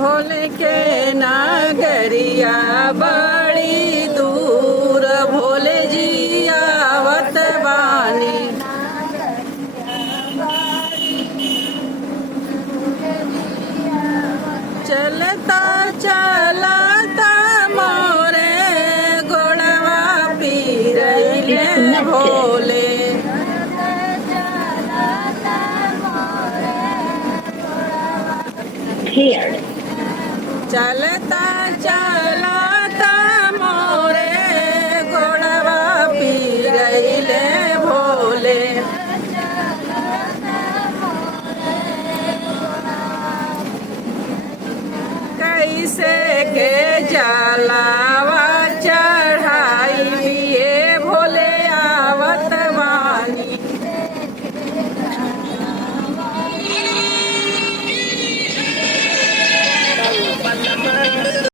भोले के नागरिया बड़ी दूर भोले जी आवत बानी। चलता चलता मोरे गोड़वा पीरैले भोले। चलता चलता मोरे गोड़वा पीरैले भोले। कैसे के जलावा